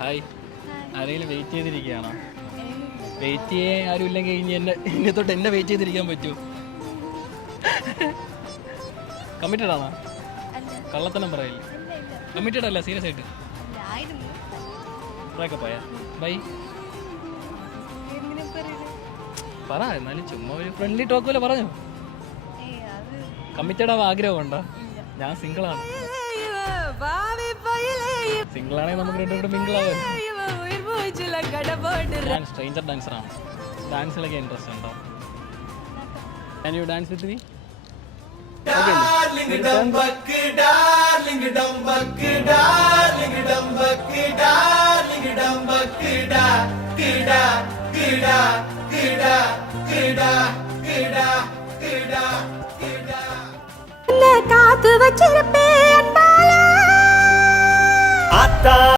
Hi. ആരെങ്കിലും wait ചെയ്തിരിക്കുകയാണോ? Wait ചെയ്യാൻ ആരും ഇല്ലെങ്കിൽ ഇനി എന്നെ തൊട്ട് എന്നെ വെയിറ്റ് ചെയ്തിരിക്കാൻ പറ്റുമോ? കമ്മിറ്റഡ് ആണോ? കള്ളത്തനം പറയില്ലേ? കമ്മിറ്റഡ് അല്ല, സീരിയസ് ആയിട്ട്. ബ്രേക്കപ്പ് ആയാ? ബൈ പറ. എന്നാലും ചുമ്മാ ഒരു ഫ്രണ്ട്ലി ടോക്ക് പോലെ പറഞ്ഞു. കമ്മിറ്റഡ് ആവാൻ ആഗ്രഹമുണ്ടോ? ഞാൻ സിംഗിളാണ്. സിംഗിളാണെങ്കിൽ നമുക്ക് രണ്ടും മിംഗിളാവും. ഞാൻ സ്ട്രേഞ്ചർ ഡാൻസറാണ്. ഡാൻസിലൊക്കെ ഇൻട്രസ്റ്റ് ഉണ്ടോ? Can you dance with me? Darling dumbuk, darling dumbuk, darling dumbuk, darling dumbuk, da kida kida kida kida kida kida kida. காத்து வச்சிருப்பேன் பாலா.